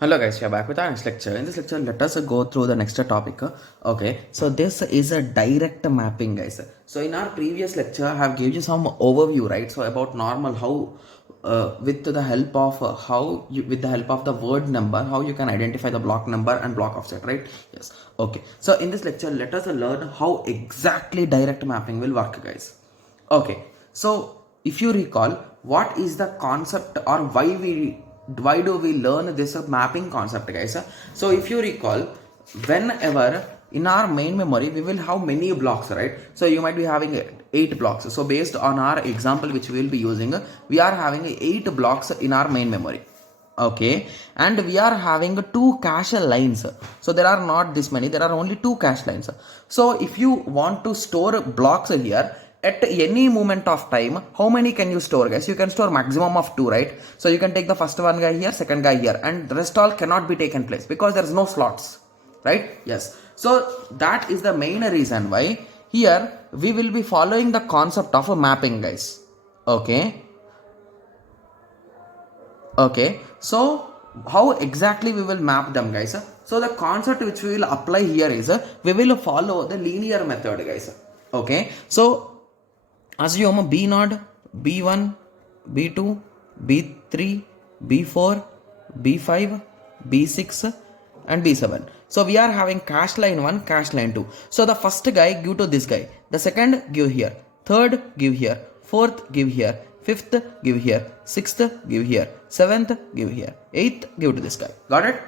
Hello guys, we are back with our next lecture. In this lecture, let us go through the next topic. Okay, so this is a direct mapping, guys. So in our previous lecture, I have given you some overview, right? So about normal how, with the help of with the help of the word number, how you can identify the block number and block offset, right? Yes. Okay. So in this lecture, let us learn how exactly direct mapping will work, guys. Okay. So if you recall, what is the concept or why do we learn this mapping concept, guys? So if you recall, whenever in our main memory we will have many blocks, right? So you might be having 8 blocks. So based on our example which we will be using, we are having 8 blocks in our main memory. Okay, and we are having 2 cache lines. So there are not this many, there are only 2 cache lines. So if you want to store blocks here, at any moment of time, how many can you store, guys? You can store maximum of 2, right? So you can take the first one guy here, second guy here, and the rest all cannot be taken place because there is no slots, right? Yes. So that is the main reason why here we will be following the concept of a mapping, guys. Okay, so how exactly we will map them, guys? So the concept which we will apply here is we will follow the linear method, guys. Okay, so assume B0, B1, B2, B3, B4, B5, B6 and B7. So we are having cache line 1, cache line 2. So the first guy give to this guy, the second give here, third give here, fourth give here, fifth give here, sixth give here, seventh give here, eighth give to this guy. Got it?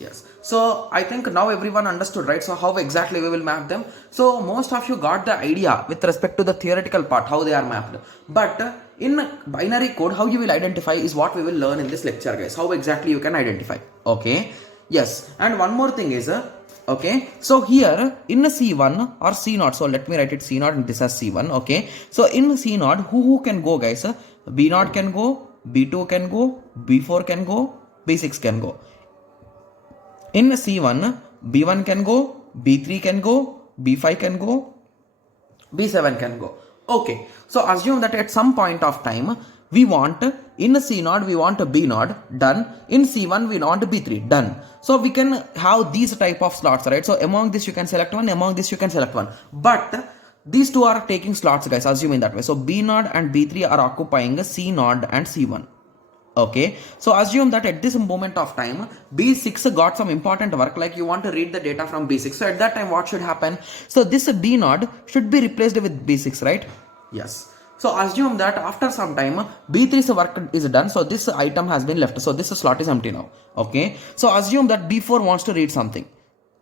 Yes. So I think now everyone understood, right? So how exactly we will map them? So most of you got the idea with respect to the theoretical part, how they are mapped. But in binary code, how you will identify is what we will learn in this lecture, guys. How exactly you can identify. Okay. Yes. And one more thing is, okay, so here in C1 or C0, so let me write it C0 and this as C1. Okay, so in C0, who can go, guys? B0 can go, B2 can go, B4 can go, B6 can go. In C1, B1 can go, B3 can go, B5 can go, B7 can go. Okay, so assume that at some point of time we want in C0 we want B0 done, in C1 we want B3 done. So we can have these type of slots, right? So among this you can select one, among this you can select one, but these two are taking slots, guys, assuming that way. So B0 and B3 are occupying C0 and C1. Okay, so assume that at this moment of time B6 got some important work, like you want to read the data from B6. So at that time what should happen? So this B0 should be replaced with B6, right? Yes. So assume that after some time B3's work is done, so this item has been left, so this slot is empty now. Okay, so assume that B4 wants to read something.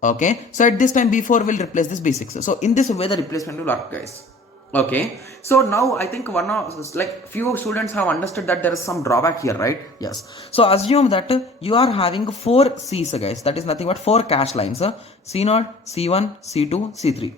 Okay, so at this time B4 will replace this B6. So in this way the replacement will work, guys. Okay, so now I think one of like few students have understood that there is some drawback here, right? Yes. So assume that you are having 4 C's, guys. That is nothing but 4 cache lines. C0, C1, C2, C3.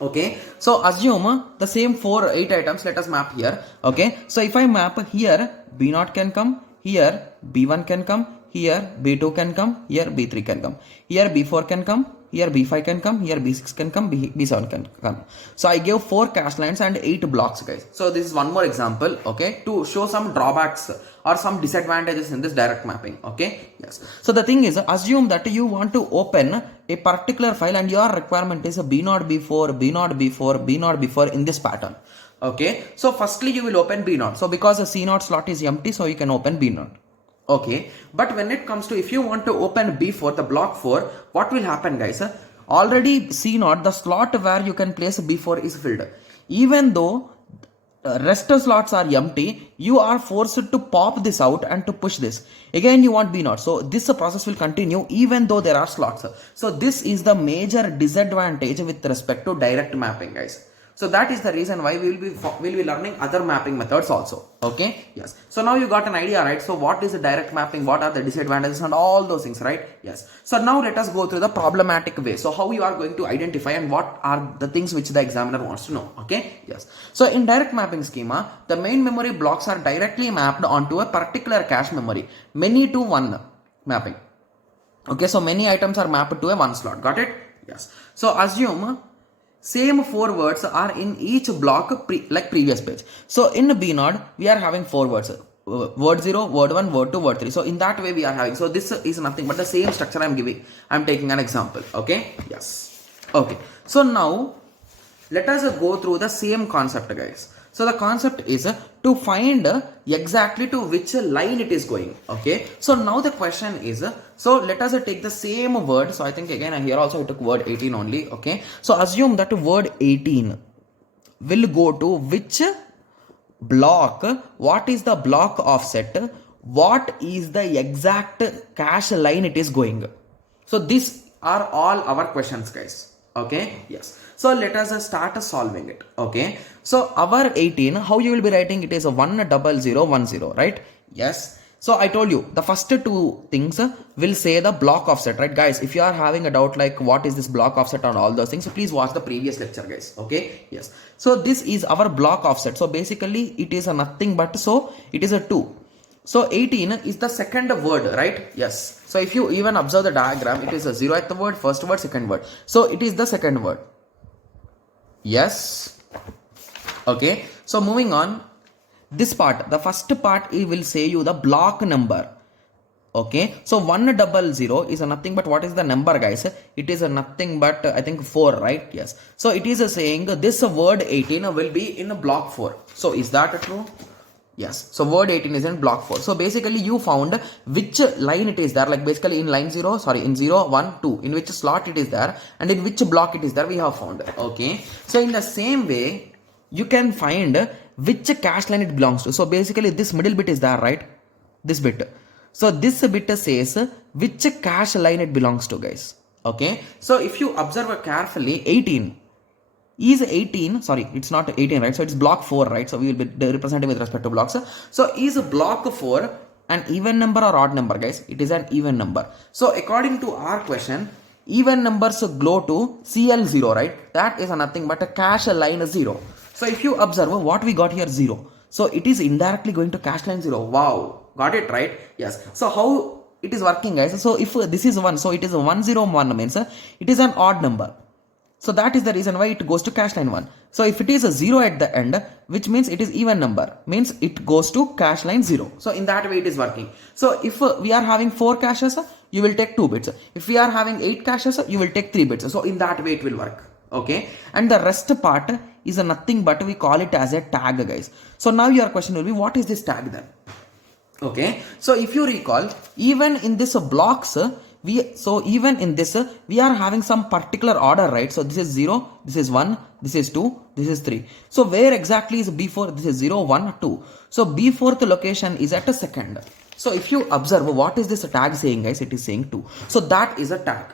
Okay, so assume the same 8 items. Let us map here. Okay, so if I map here, B0 can come, here B1 can come, here B2 can come, here B3 can come, here B4 can come, here B5 can come, here B6 can come, B7 can come. So I gave 4 cache lines and 8 blocks, guys. So this is one more example, okay, to show some drawbacks or some disadvantages in this direct mapping. Okay, yes. So the thing is, assume that you want to open a particular file and your requirement is a B0 B4, B0 B4, B0 B4 in this pattern. Okay, so firstly you will open B0. So because the C0 slot is empty, so you can open B0. Okay, but when it comes to if you want to open B4, the block 4, what will happen, guys? Already C0, the slot where you can place B4 is filled. Even though rest slots are empty, you are forced to pop this out and to push this. Again you want B0. So this process will continue even though there are slots. So this is the major disadvantage with respect to direct mapping, guys. So that is the reason why we will be learning other mapping methods also. Okay, yes. So now you got an idea, right? So what is the direct mapping? What are the disadvantages and all those things, right? Yes. So now let us go through the problematic way. So how you are going to identify and what are the things which the examiner wants to know. Okay, yes. So in direct mapping schema, the main memory blocks are directly mapped onto a particular cache memory, many to one mapping. Okay, so many items are mapped to a one slot. Got it? Yes. So assume same 4 words are in each block like previous page. So in B0 we are having 4 words. word 0, word 1, word 2, word 3. So in that way we are having. So this is nothing but the same structure I am giving. I am taking an example. Okay. Yes. Okay. So now let us go through the same concept, guys. So the concept is to find exactly to which line it is going. Okay. So now the question is, so let us take the same word. So I think again here also I took word 18 only. Okay. So assume that word 18 will go to which block, what is the block offset, what is the exact cache line it is going. So these are all our questions, guys. Okay. Yes. So let us start solving it. Okay. So our 18, how you will be writing it is a 10010, right? Yes. So I told you the first two things will say the block offset, right, guys? If you are having a doubt like what is this block offset and all those things, so please watch the previous lecture, guys. Okay. Yes. So this is our block offset. So basically it is a nothing but, so it is a 2. So 18 is the second word, right? Yes. So if you even observe the diagram, it is a 0th word, first word, second word. So it is the second word. Yes. Okay. So moving on, this part, the first part, it will say you the block number. Okay. So 100 is a nothing but what is the number, guys? It is a nothing but I think 4, right? Yes. So it is a saying this word 18 will be in block 4. So is that true? Yes. So word 18 is in block 4. So basically you found which line it is there, like basically in line 0, sorry, in 0, 1, 2, in which slot it is there and in which block it is there we have found. Okay. So in the same way, you can find which cache line it belongs to. So basically this middle bit is there, right? This bit. So this bit says which cache line it belongs to, guys. Okay. So if you observe carefully, 18 is 18, sorry, it's not 18, right? So it's block 4, right? So we will be representing with respect to blocks. So is block 4 an even number or odd number, guys? It is an even number. So according to our question, even numbers go to CL0, right? That is nothing but a cache line 0. So if you observe what we got here, 0. So it is indirectly going to cache line 0. Wow. Got it, right? Yes. So how it is working, guys? So if this is 1, so it is a 101 means it is an odd number. So that is the reason why it goes to cache line 1. So if it is a 0 at the end, which means it is even number, means it goes to cache line 0. So in that way it is working. So if we are having 4 caches, you will take 2 bits. If we are having 8 caches, you will take 3 bits. So in that way it will work. Okay. And the rest part is a nothing but we call it as a tag, guys. So now your question will be, what is this tag then? Okay. So if you recall, even in this blocks, even in this we are having some particular order, right? So this is 0, this is 1, this is 2, this is 3. So where exactly is B4? This is 0, 1, 2. So B4th location is at a second. So if you observe, what is this tag saying, guys? It is saying 2. So that is a tag.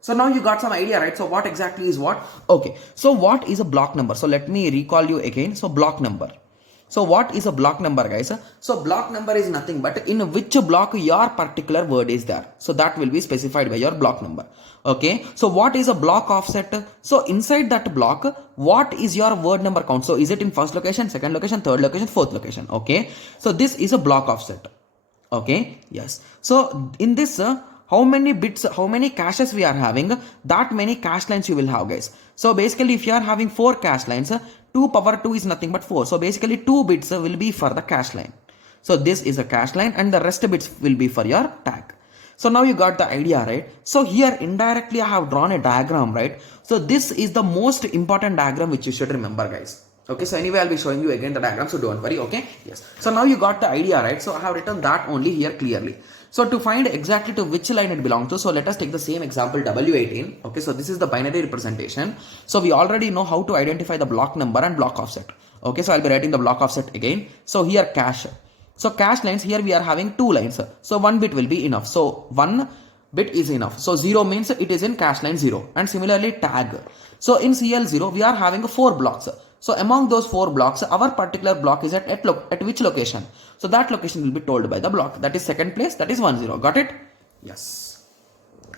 So now you got some idea, right? So what exactly is what? Okay. So what is a block number? So let me recall you again. So block number. So what is a block number, guys? So block number is nothing but in which block your particular word is there. So that will be specified by your block number. Okay. So what is a block offset? So inside that block, what is your word number count? So is it in first location, second location, third location, fourth location? Okay. So this is a block offset. Okay. Yes. So in this, how many bits, how many caches we are having, that many cache lines you will have, guys. So basically if you are having 4 cache lines, 2 power 2 is nothing but 4. So basically 2 bits will be for the cache line. So this is a cache line and the rest bits will be for your tag. So now you got the idea, right? So here indirectly I have drawn a diagram, right? So this is the most important diagram which you should remember, guys. Okay, so anyway I'll be showing you again the diagram, so don't worry. Okay, yes. So now you got the idea, right? So I have written that only here clearly. So to find exactly to which line it belongs to, so let us take the same example W18. Okay, so this is the binary representation. So we already know how to identify the block number and block offset. Okay, so I'll be writing the block offset again. So here cache. So cache lines, here we are having 2 lines. So 1 bit will be enough. So 1 bit is enough. So 0 means it is in cache line 0. And similarly tag. So in CL0 we are having 4 blocks. So among those 4 blocks, our particular block is at which location? So that location will be told by the block. That is second place, that is 10. Got it? Yes.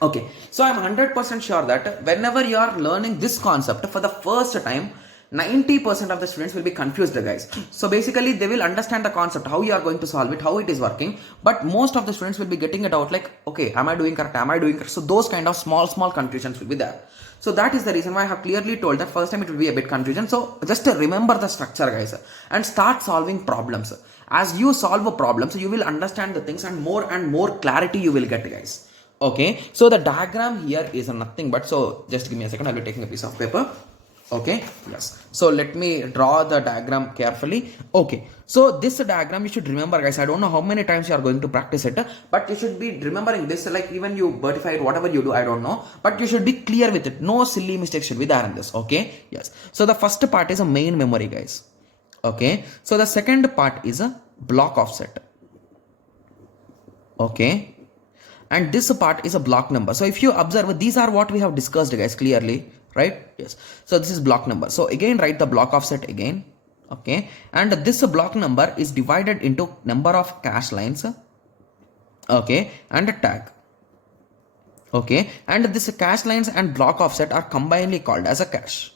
Okay. So I'm 100% sure that whenever you are learning this concept for the first time, 90% of the students will be confused, guys. So basically they will understand the concept, how you are going to solve it, how it is working, but most of the students will be getting it out like, okay, am I doing correct, am I doing correct? So those kind of small confusions will be there. So that is the reason why I have clearly told that first time it will be a bit confusion. So just remember the structure, guys, and start solving problems. As you solve problems, you will understand the things, and more clarity you will get, guys. Okay, so the diagram here is nothing but, so just give me a second, I'll be taking a piece of paper. Okay, yes, so let me draw the diagram carefully. Okay, so this diagram you should remember, guys. I don't know how many times you are going to practice it, but you should be remembering this, like even you verify it, whatever you do, I don't know, but you should be clear with it. No silly mistakes should be there in this. Okay, yes, so the first part is a main memory, guys. Okay, so the second part is a block offset. Okay, and this part is a block number. So if you observe, these are what we have discussed, guys, clearly, right? Yes, so this is block number. So again, write the block offset again. Okay, and this block number is divided into number of cache lines. Okay, and a tag. Okay, and this cache lines and block offset are combinedly called as a cache.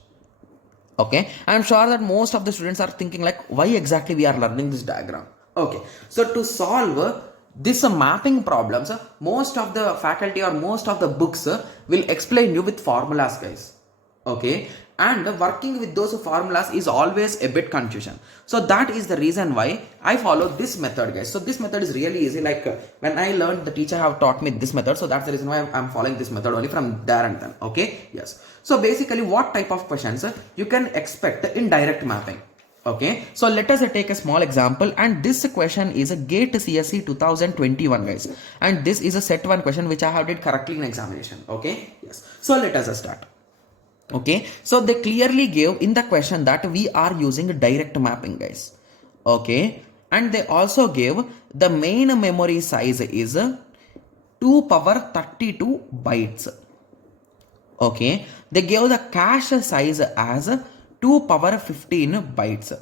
Okay, I'm sure that most of the students are thinking like, why exactly we are learning this diagram? Okay, so to solve this mapping problems, most of the faculty or most of the books will explain you with formulas, guys. Okay, and working with those formulas is always a bit confusion. So that is the reason why I follow this method, guys. So this method is really easy. Like when I learned, the teacher have taught me this method. So that's the reason why I'm following this method only from there and then. Okay, yes. So basically what type of questions you can expect in direct mapping? Okay, so let us take a small example, and this question is a GATE CSE 2021, guys, and this is a set 1 question which I have did correctly in examination. Okay, yes, so let us start. Okay, so they clearly gave in the question that we are using direct mapping, guys. Okay, and they also gave the main memory size is 2 power 32 bytes. Okay, they gave the cache size as 2 power 15 bytes.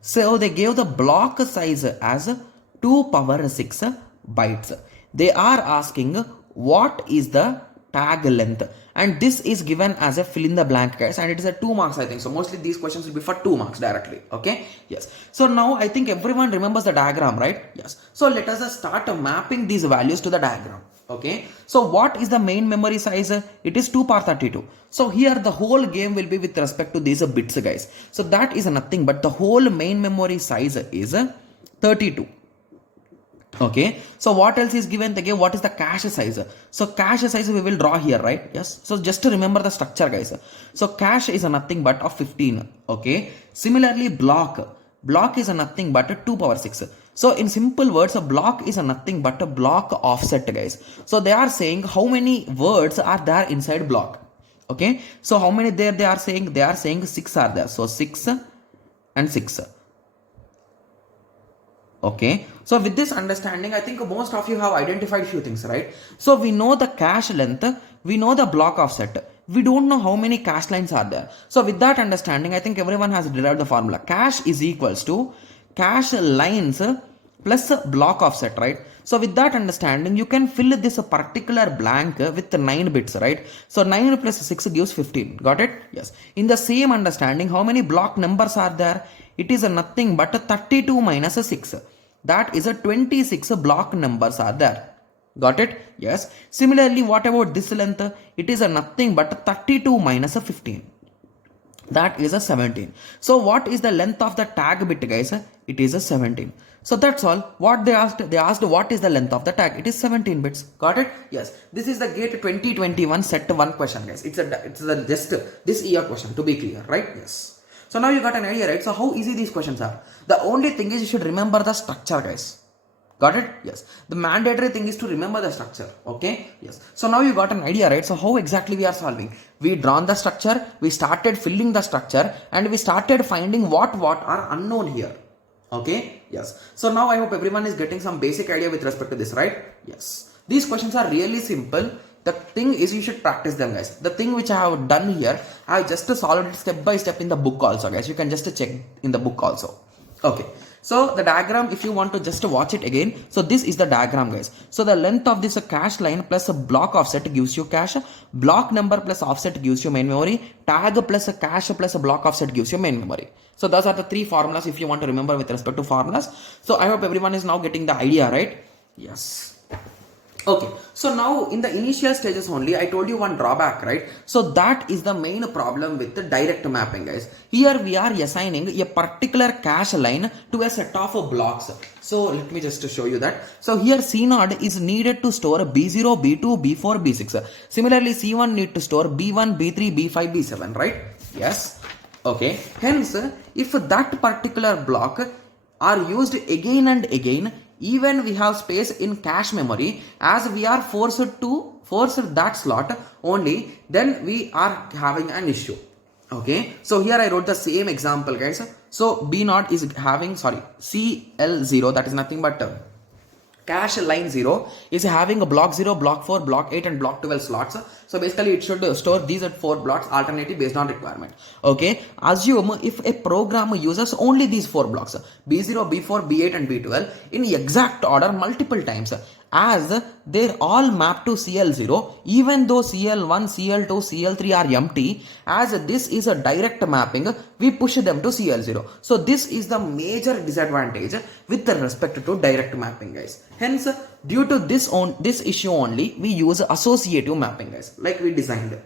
So they gave the block size as 2 power 6 bytes. They are asking what is the tag length, and this is given as a fill in the blank, guys, and it is a 2 marks, I think. So mostly these questions will be for 2 marks directly. Okay, yes. So now I think everyone remembers the diagram, right? Yes. So let us start mapping these values to the diagram. Okay, so what is the main memory size? It is 2 power 32. So here the whole game will be with respect to these bits, guys. So that is nothing but the whole main memory size is 32. Okay, so what else is given? Again, what is the cache size? So cache size we will draw here, right? Yes, so just to remember the structure, guys. So cache is nothing but of 15. Okay, similarly block is nothing but 2 power 6. So in simple words, a block is nothing but a block offset, guys. So they are saying how many words are there inside block. Okay, so how many there they are saying? They are saying 6 are there. So 6 and 6. Okay, so with this understanding, I think most of you have identified few things, right? So we know the cache length, we know the block offset, we don't know how many cache lines are there. So with that understanding, I think everyone has derived the formula. Cache is equals to cache lines plus block offset, right? So with that understanding, you can fill this particular blank with 9 bits, right? So 9 plus 6 gives 15. Got it? Yes. In the same understanding, how many block numbers are there? It is nothing but 32 minus 6. That is a 26 block numbers are there. Got it? Yes. Similarly, what about this length? It is nothing but 32 minus 15. That is a 17. So what is the length of the tag bit, guys? It is a 17. So that's all. What they asked what is the length of the tag? It is 17 bits. Got it? Yes. This is the GATE 2021 set 1 question, guys. It's just this year question, to be clear, right? Yes. So now you got an idea, right? So how easy these questions are. The only thing is you should remember the structure, guys. Got it? Yes. The mandatory thing is to remember the structure. Okay? Yes. So now you got an idea, right? So how exactly we are solving? We drawn the structure, we started filling the structure, and we started finding what are unknown here. Okay? Yes. So now I hope everyone is getting some basic idea with respect to this, right? Yes. These questions are really simple. The thing is you should practice them, guys. The thing which I have done here, I have just solved it step by step in the book also, guys. You can just check in the book also. Okay. So the diagram, if you want to just watch it again, so this is the diagram, guys. So the length of this cache line plus a block offset gives you cache, block number plus offset gives you main memory, tag plus a cache plus a block offset gives you main memory. So those are the three formulas if you want to remember with respect to formulas. So I hope everyone is now getting the idea, right? Yes. Okay, so now in the initial stages only, I told you one drawback, right? So that is the main problem with the direct mapping, guys. Here we are assigning a particular cache line to a set of blocks. So let me just show you that. So here C0 is needed to store B0, B2, B4, B6. Similarly, C1 need to store B1, B3, B5, B7, right? Yes. Okay, hence if that particular block are used again and again, even we have space in cache memory, as we are forced that slot only, then we are having an issue. Okay, so here I wrote the same example, guys. So B0 is having, CL0, that is nothing but cache line 0 is having a block 0, block 4, block 8 and block 12 slots. So basically it should store these at 4 blocks alternative based on requirement. Okay, assume if a program uses only these 4 blocks B0, B4, B8 and B12 in exact order multiple times, as they're all mapped to CL0, even though CL1, CL2, CL3 are empty, as this is a direct mapping, we push them to CL0. So this is the major disadvantage with respect to direct mapping, guys. Hence, due to this issue only, we use associative mapping, guys, like we designed.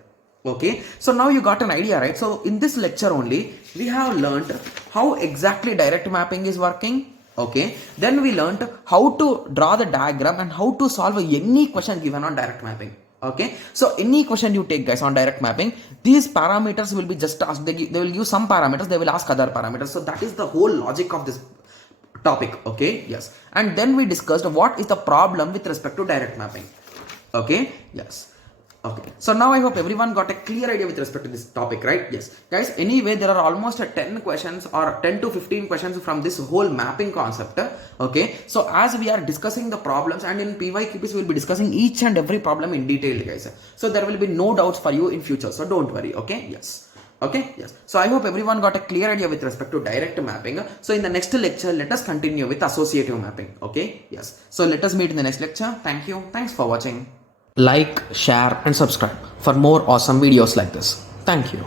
Okay, so now you got an idea, right? So in this lecture only, we have learned how exactly direct mapping is working. Okay, then we learned how to draw the diagram and how to solve any question given on direct mapping. Okay, so any question you take, guys, on direct mapping, these parameters will be just asked. They will use some parameters, they will ask other parameters. So that is the whole logic of this topic. Okay, yes, and then we discussed what is the problem with respect to direct mapping. Okay, yes. Okay, so now I hope everyone got a clear idea with respect to this topic, right? Yes, guys, anyway, there are almost 10 questions or 10 to 15 questions from this whole mapping concept. Okay, so as we are discussing the problems, and in PYQPs we will be discussing each and every problem in detail, guys. So there will be no doubts for you in future, so don't worry. Okay, yes. Okay, yes. So I hope everyone got a clear idea with respect to direct mapping. So in the next lecture, let us continue with associative mapping. Okay, yes. So let us meet in the next lecture. Thank you. Thanks for watching. Like, share and subscribe for more awesome videos like this. Thank you.